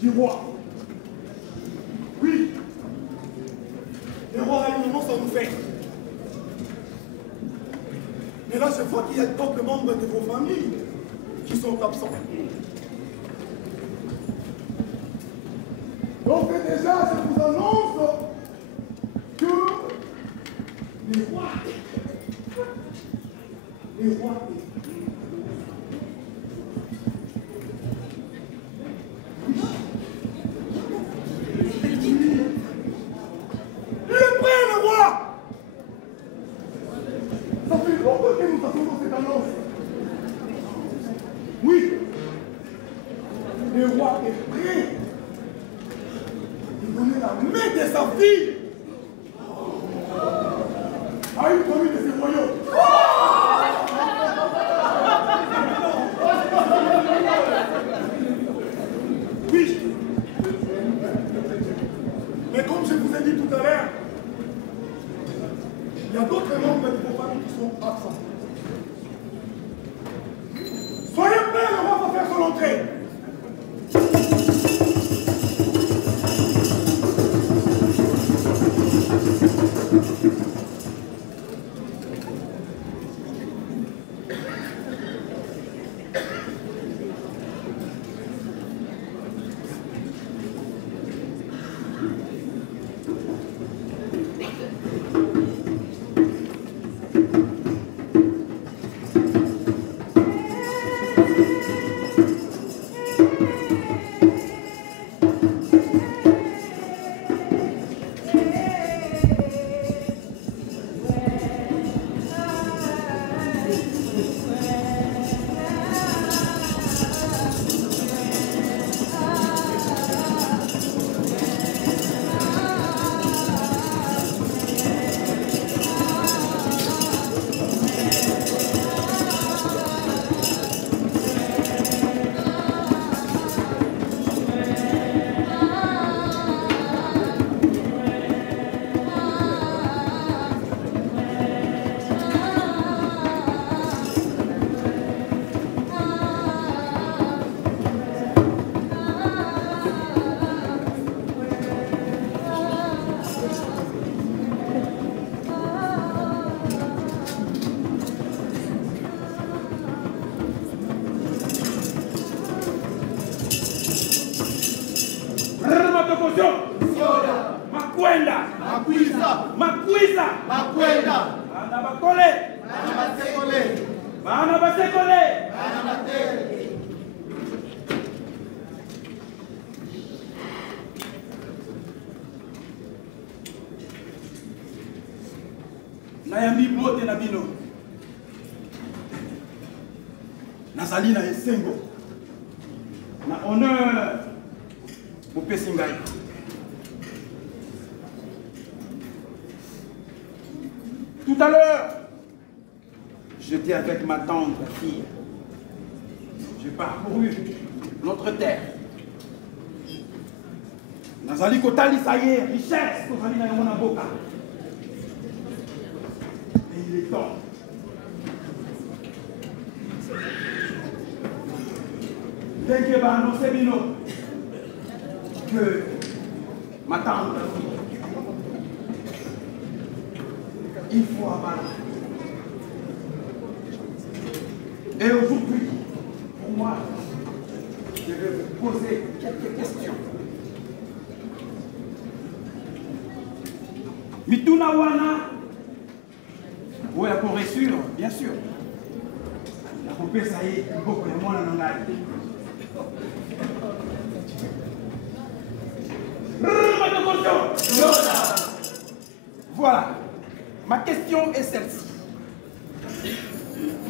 du roi. Oui, les rois réellement ça nous fait. Mais là, je vois qu'il y a d'autres membres de vos familles qui sont absents. Donc déjà, je vous annonce que les rois, le roi. Ça fait longtemps que nous attendons cette annonce. Oui, le roi est prêt de donner la main de sa fille à une famille de ses royaumes. Oui, mais comme je vous ai dit tout à l'heure, il y a d'autres membres de vos familles qui sont absents. Soyez prêts, le roi va faire son entrée. Makwenda, Makwiza, Makwenda, Bana Bakole, Bana Basekole, Bana Batere. Nayambi bote na bino. Nazali na esengo. Na honneur Bopesi ngai. Tout à l'heure, j'étais avec ma tante fille. J'ai parcouru notre terre. Nazali kotali saye, richesse, kozali na yomona boka. Et il est temps. Dès que va annoncer Bino que ma tante fille, il faut abattre. Et aujourd'hui, pour moi, je vais vous poser quelques questions. Mituna wana, oui, la Corée sûre, bien sûr. La poupée, ça y est, beaucoup de monde en a. Voilà. Ma question est celle-ci.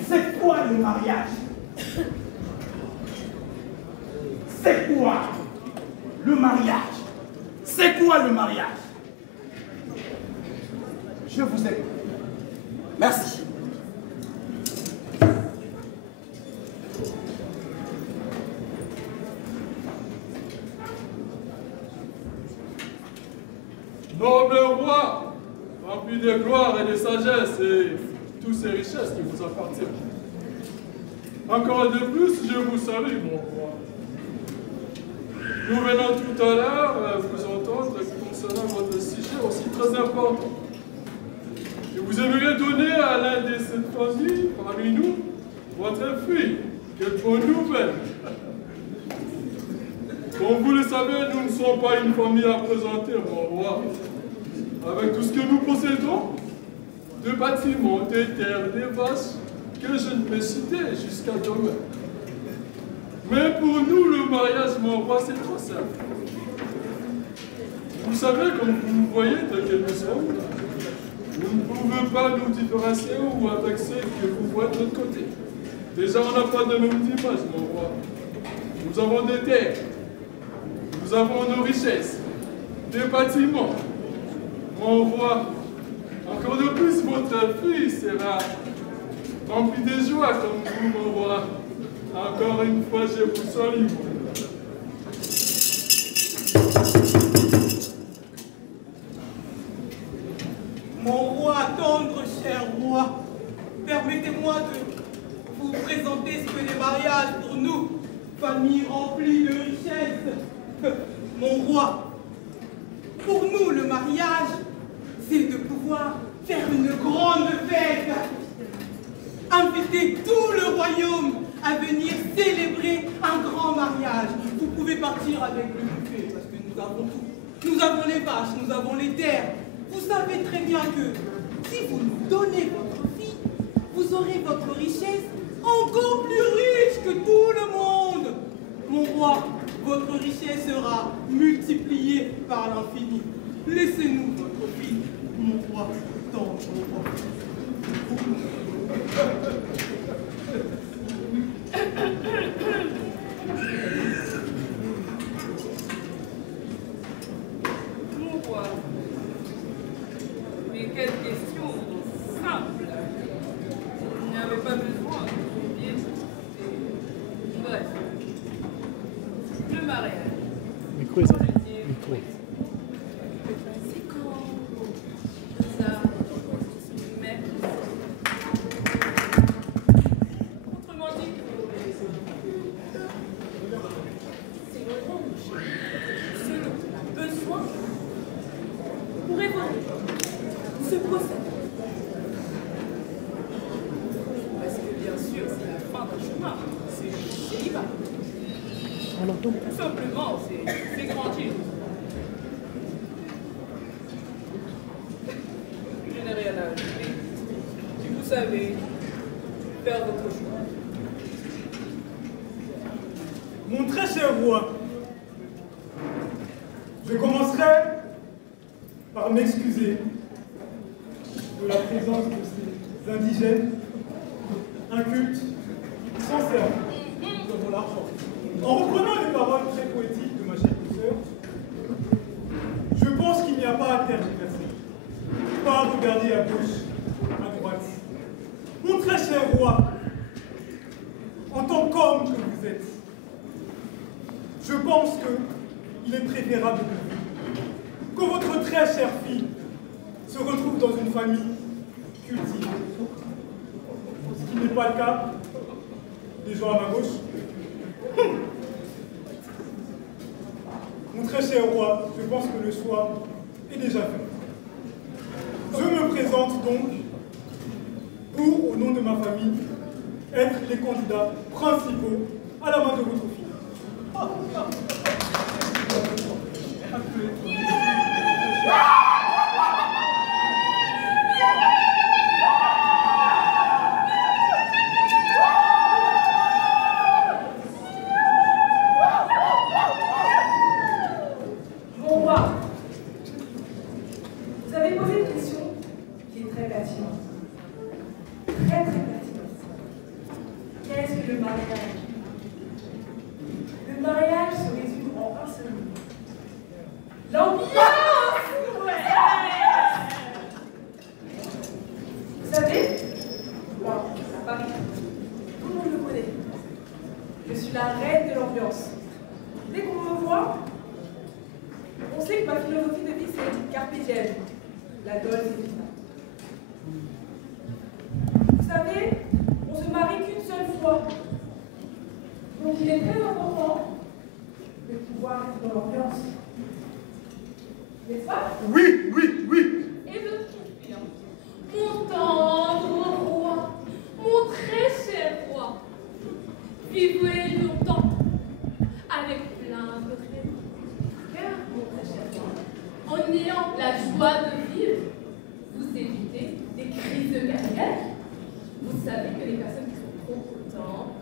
C'est quoi le mariage? C'est quoi le mariage? C'est quoi le mariage? Je vous écoute. Merci. Noble roi, rempli de gloire et de sagesse et toutes ces richesses qui vous appartiennent. Encore de plus, je vous salue, mon roi. Nous venons tout à l'heure vous entendre concernant votre sujet aussi très important. Et vous aimeriez donner à l'un de cette famille, parmi nous, votre fille. Quelle bonne nouvelle! Comme vous le savez, nous ne sommes pas une famille à présenter, mon roi. Avec tout ce que nous possédons, de bâtiments, des terres, des vaches, que je ne peux citer jusqu'à demain. Mais pour nous, le mariage, mon roi, c'est trop simple. Vous savez, comme vous voyez de quel nous sommes, vous ne pouvez pas nous différencier ou avec ceux que vous voyez de l'autre côté. Déjà, on n'a pas de même image, mon roi. Nous avons des terres, nous avons nos richesses, des bâtiments. Mon roi, encore de plus, votre fille sera remplie de joie comme vous, mon roi. Encore une fois, je vous salue. Mon roi tendre, cher roi, permettez-moi de vous présenter ce que les mariages pour nous, famille remplie de richesses. Mon roi, pour nous, le mariage, c'est de pouvoir faire une grande fête, inviter tout le royaume à venir célébrer un grand mariage. Vous pouvez partir avec le buffet, parce que nous avons tout. Nous avons les vaches, nous avons les terres. Vous savez très bien que si vous nous donnez votre fille, vous aurez votre richesse encore plus riche que tout le monde. Mon roi, votre richesse sera multipliée par l'infini. Laissez-nous votre fille, mon roi, tendre, mon roi. Mon roi, mais quelle question simple. Il n'y avait pas besoin de bien. Bref, le mariage. Micro, ça. Micro. C'est quand ça, mais autrement dit, c'est selon besoin pour évoluer, se procéder. Parce que bien sûr, c'est la fin d'un chemin, c'est le célibat. Tout simplement, c'est grandiose. Je n'ai rien à ajouter. Si vous savez faire votre choix. Mon très cher roi, je commencerai par m'excuser de la présence de ces indigènes incultes qui s'en servent de mon argent. En reprenant les paroles très poétiques de ma chère sœur, je pense qu'il n'y a pas à tergiverser, pas à regarder à gauche, à droite. Mon très cher roi, en tant qu'homme que vous êtes, je pense qu'il est préférable que votre très chère fille se retrouve dans une famille cultivée. Ce qui n'est pas le cas des gens à ma gauche. Mon très cher roi, je pense que le choix est déjà fait. Je me présente donc pour, au nom de ma famille, être les candidats principaux à la main de votre fille. Mon roi, vous avez posé une question qui est très pertinente. Très pertinente. Qu'est-ce que le mariage? Le mariage se résume en un seul mot. L'ambiance! Ouais. Vous savez, moi, à Paris, tout le monde me connaît. Je suis la reine de l'ambiance. Dès qu'on me voit, on sait que ma philosophie de vie, c'est carpe diem, la dolce vita. Vous savez, on se marie qu'une seule fois. Donc il est très important de pouvoir pouvoir être dans l'ambiance. N'est-ce pas? Oui, oui, oui. Et je confirme, mon tendre roi, mon très cher roi, vivez longtemps, avec plein de raisons. Car, mon très cher roi, en ayant la joie de vivre, vous évitez des crises de carrière. Vous savez que les personnes qui sont trop contentes,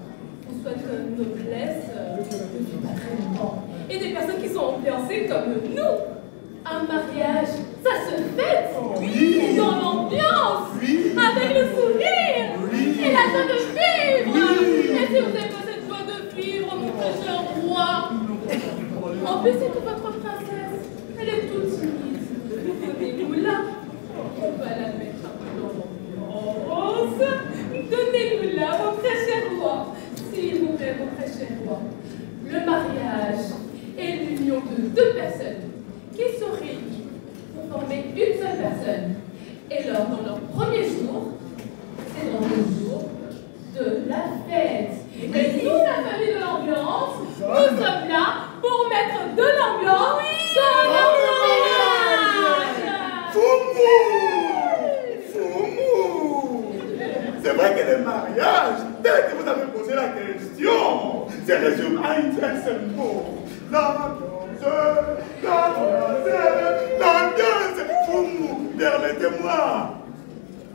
ou soit comme noblesse, ne vivent pas très longtemps. Et des personnes qui sont ambiancées comme nous. Un mariage, ça se fête Oui. dans l'ambiance, Oui. avec le sourire Oui. et la joie de vivre. Oui. Et si vous n'avez pas cette joie de vivre, mon très cher roi, en plus c'est que votre princesse, elle est toute timide. Donnez-nous là, on va la mettre un peu dans l'ambiance. Donnez-nous là, mon très cher roi, s'il vous plaît, mon très cher roi. Le mariage est l'union de deux personnes qui se réunissent pour former une seule personne. Et lors dans leur premier jour, c'est dans le jour de la fête. Et nous, la famille de l'ambiance, nous sommes là pour mettre de l'ambiance dans leur mariage. Foumou. C'est vrai que le mariage, dès que vous avez posé la question, c'est résumé à un seul mot. L'ambiance, Foumou, permettez-moi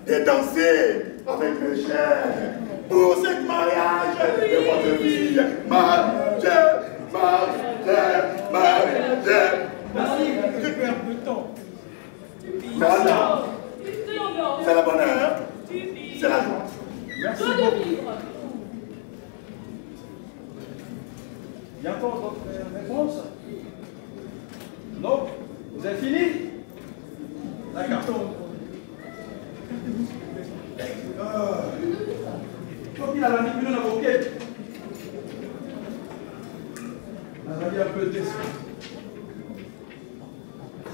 de danser avec le chef pour ce mariage de votre fille. Mariage. Merci, je perds de temps. Voilà. De l'ambiance. C'est la bonne heure. Tu vis. C'est la joie. Merci Joie beaucoup. de vivre. Bientôt votre réponse? Non? Vous avez fini? D'accord. Faut qu'il a la nipule dans la boquette. On a un peu déçu.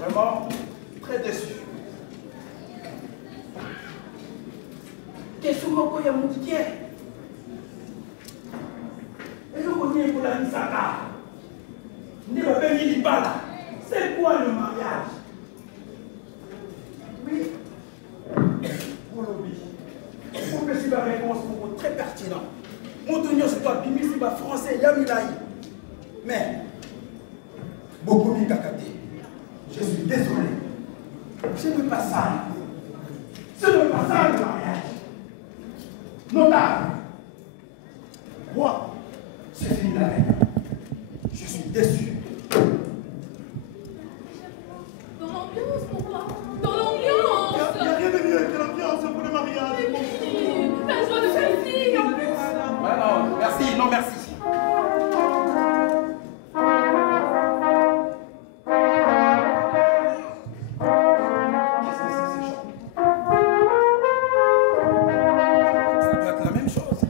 Vraiment très déçu. Qu'est-ce que ya moudiké? Et je connais pour la misaka. Ne va pas ni bala. C'est quoi le mariage? Oui. Pour l'objet. Pour que c'est la réponse pour très pertinent. Mon tonnier, c'est pas bimi, c'est pas français, yamilaï. Mais, beaucoup de kakate. Je suis désolé. Ce n'est pas ça. Ce n'est pas ça le mariage. Notable. Moi, c'est fini la règle. Je suis déçu. Dans l'ambiance, mon roi. Dans Il l'ambiance. n'y a rien de mieux que l'ambiance pour le mariage. Oui, la joie de celle-ci, en plus. Non, merci, non, merci. Qu'est-ce que c'est ces gens? Ça doit être la même chose.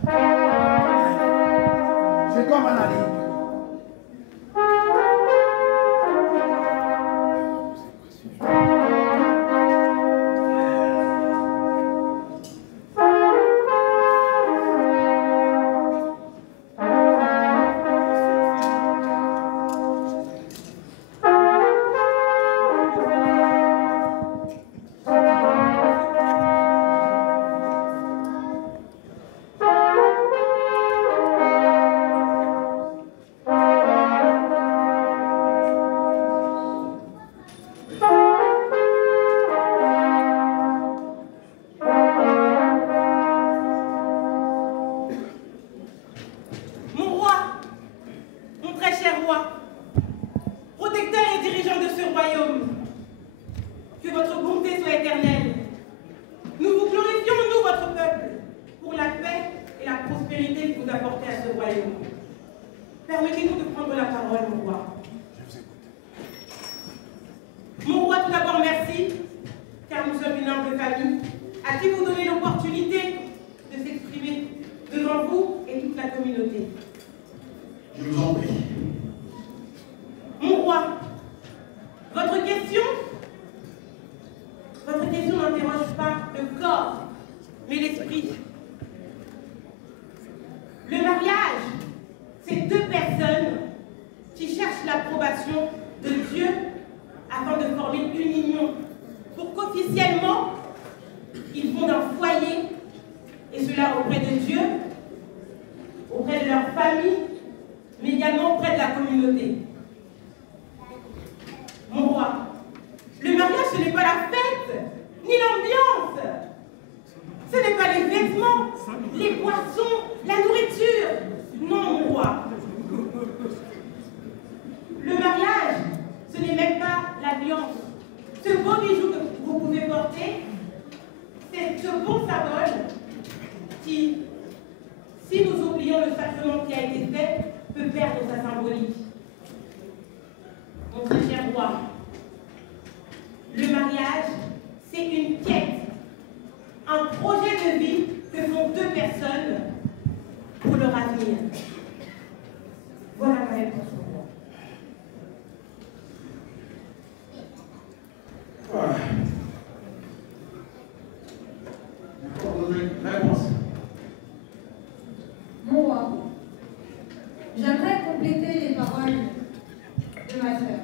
Je dois m'en aller. Mon roi, mon très cher roi, protecteur et dirigeant de ce royaume, que votre bonté soit éternelle. Nous vous glorifions, nous, votre peuple, pour la paix et la prospérité que vous apportez à ce royaume. Permettez-nous de prendre la parole, mon roi. Mon roi, tout d'abord, merci, car nous sommes une humble famille, à qui vous donnez l'opportunité de s'exprimer devant vous et toute la communauté. Je vous en prie. Mon roi, votre question n'interroge pas le corps, mais l'esprit. Le mariage, c'est deux personnes qui cherchent la l'approbation de Dieu afin de former une union pour qu'officiellement, ils fondent un foyer, et cela auprès de Dieu, auprès de leur famille, mais également auprès de la communauté. Mon roi, le mariage, ce n'est pas la fête, ni l'ambiance. Ce n'est pas les vêtements, les boissons, la nourriture. Non, mon roi. Le mariage, ce n'est même pas l'alliance. Ce beau bijou que vous pouvez porter, c'est ce bon symbole qui, si nous oublions le sacrement qui a été fait, peut perdre sa symbolique. Mon très cher roi, le mariage, c'est une quête, un projet de vie que font deux personnes pour leur avenir. Voilà ma réponse pour moi. Voilà. Réponse. Mon roi, j'aimerais compléter les paroles de ma sœur.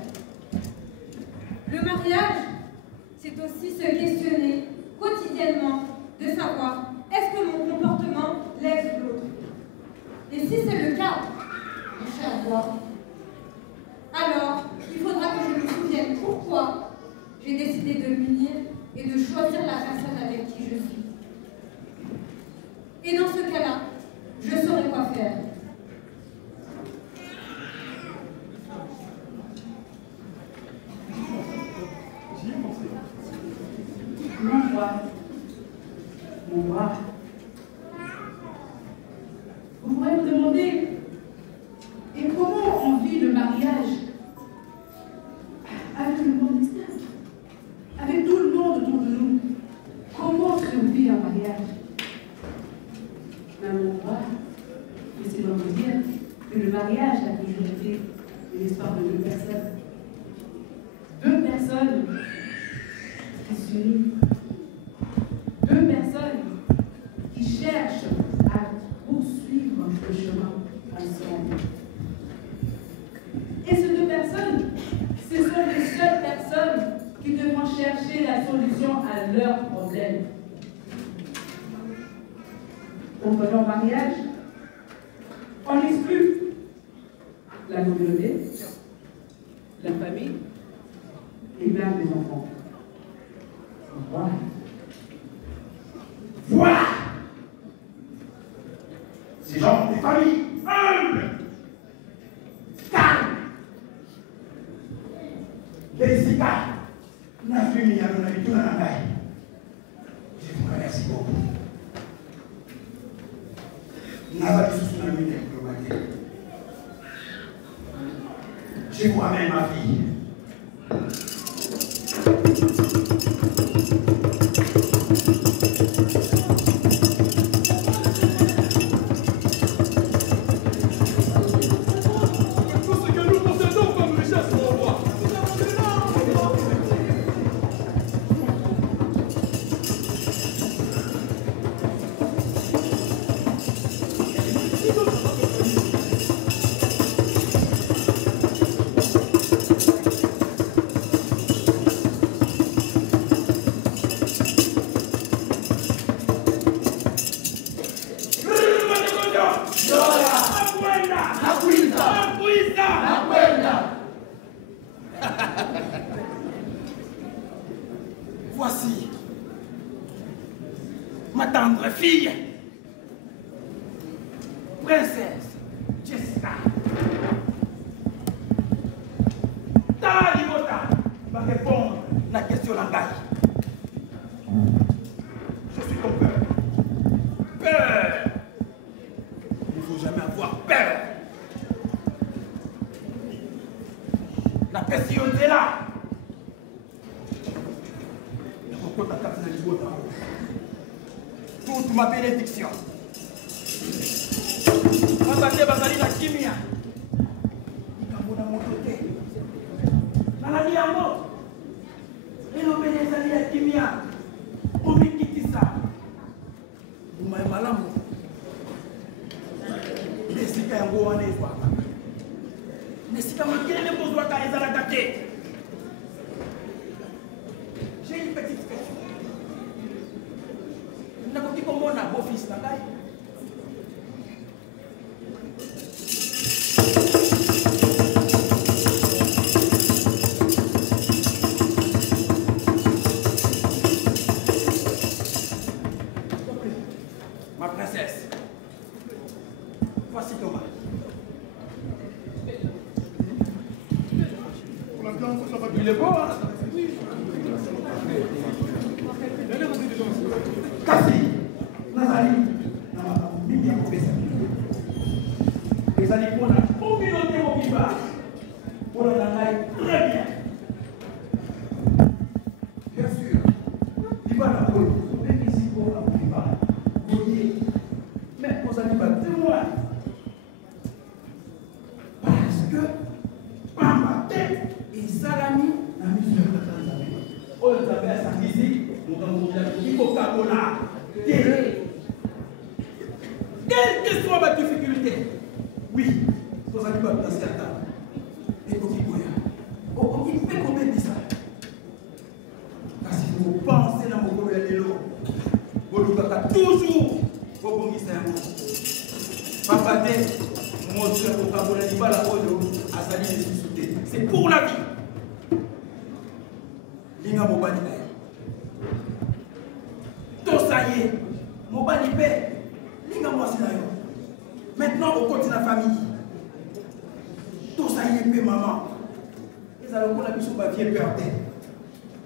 Le mariage, c'est aussi se questionner quotidiennement de savoir est-ce que mon comportement lève l'autre. Et si c'est le cas, mon cher roi, alors il faudra que je me souvienne pourquoi j'ai décidé de m'unir et de choisir la personne avec qui je suis. Et dans ce cas-là, je saurai quoi faire. J'y ai pensé. Mon roi, vous pourrez me demander, et comment on vit le mariage avec le monde externe, avec tout le monde autour de nous? Comment se vit un mariage? Mais mon roi, laissez-moi vous dire que le mariage a toujours été l'histoire de deux personnes. Deux personnes qui s'unissent. Deux personnes qui cherchent à poursuivre le chemin ensemble. Et ces deux personnes, ce sont les seules personnes qui devront chercher la solution à leurs problèmes. En venant au mariage, on exclut la communauté, la famille et même les enfants. Voilà. Voilà. Ces gens ont des familles humbles, calmes. Les Zika, la famille a donné tout dans la main. Je vous remercie beaucoup. Je vous ramène ma fille. Voici ma tendre fille, princesse Jessica. Talimota va répondre à la question langage. Je suis comme peur. Peur. Il ne faut jamais avoir peur. La question est là. Toute ma bénédiction. Rabaté Bazali la Kimia. Ikamona Motote. Nalani Yango. Elobé Bazali la Kimia. Omikitisa. Buma Malamu. Nesika Yango Wane Faka. Nesika Makele tozwaka ezalaka te. J'ai une petite question. Nakoki komona beau-fils na ngai. Ma princesse, voici Thomas. Il est beau, hein? Kasi, Nazali, Bibi a coupé ça. Les années pour la communauté mobile, pour la Nanaï, très bien. Bien sûr, il va la coller, même ici pour la Mobile. Vous voyez, mais vous allez pas témoin. Parce que, par ma tête, et Salami, la mission de la Tanzanie. On les avait à sa visite. Il faut carbonate. Quelle que soit ma difficulté, oui, vous allez pas placer à table. Et vous dites, il fait combien de ça? Parce que vous pensez dans mon problème de l'eau, vous devez toujours vous bondir un mot. Papa, mon Dieu, pour carbonate, il va la eau à salir les sous-soutés. C'est pour la vie. Linga Mobani. Tosaye, mon banipé, linga moi c'est là. Maintenant, on continue la famille. Tosaye, pé maman. Ils allaient pour la mission de ma vie perdue.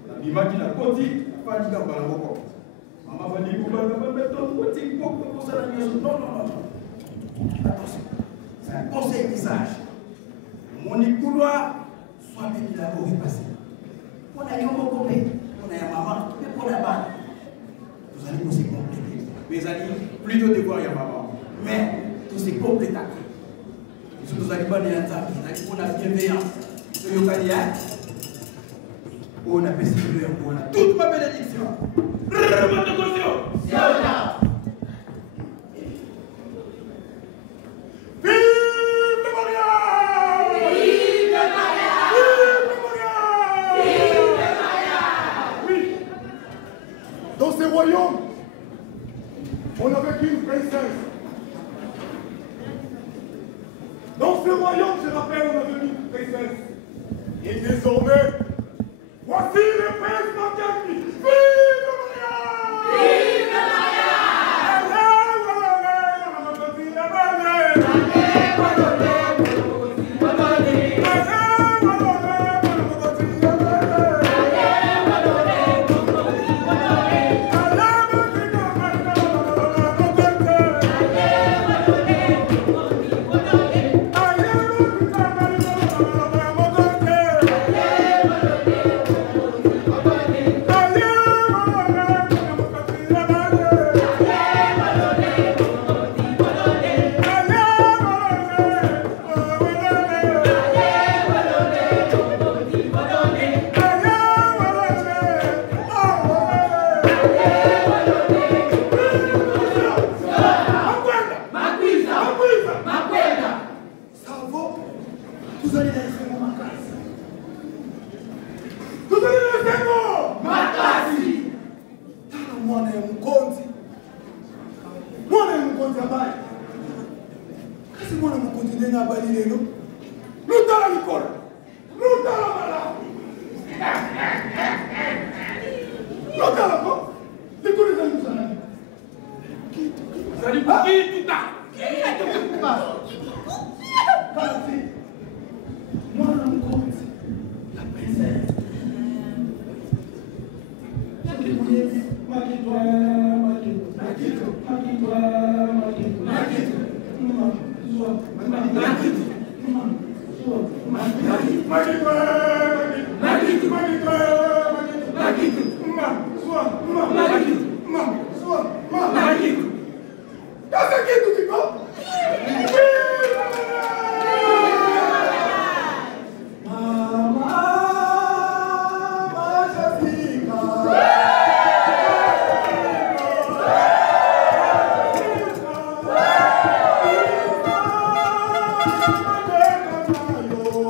La bima qui l'a côté, pas dit qu'à Balaboko. Maman va dire que vous allez mettre ton côté pour ça la mission. Non, non, non, non. Attention, c'est un conseil visage. Mon écouloir, soit béni la mauvaise passé. On a eu un copé, on a eu maman, mais pour la balle. Vous allez aussi compléter. Mais vous allez plutôt devoir y maman. Mais tout c'est complété. Vous allez pas dire ça, vous allez pour la bienveillance. Le yokalia, on a passé le on a toute ma bénédiction. Votre caution. Vive le mariage! Vive le mariage! Vive le mariage! Oui. Dans ces royaumes, on n'avait qu'une princesse. Dans ce royaume, je rappelle, on avait qu'une princesse. Et désormais, voici le prince Makami. Vive le mariage! Vive le mariage!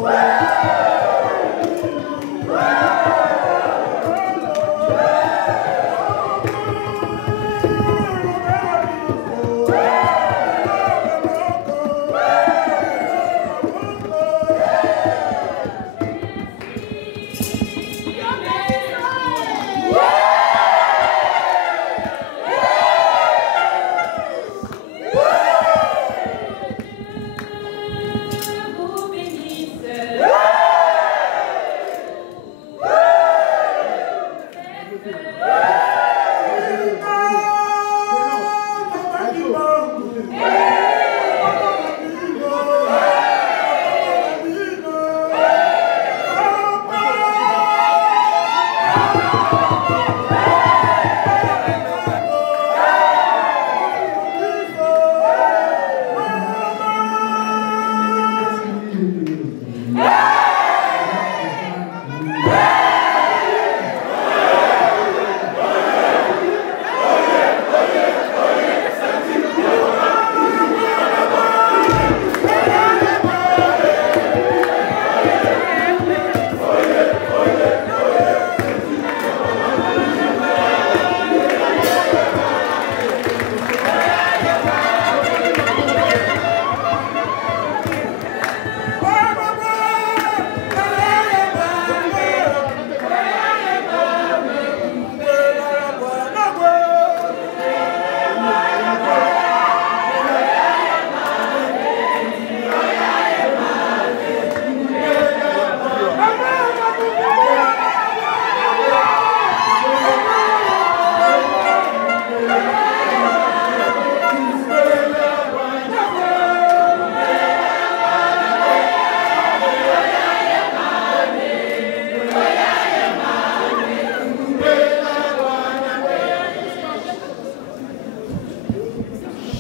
Ouais. Bravo.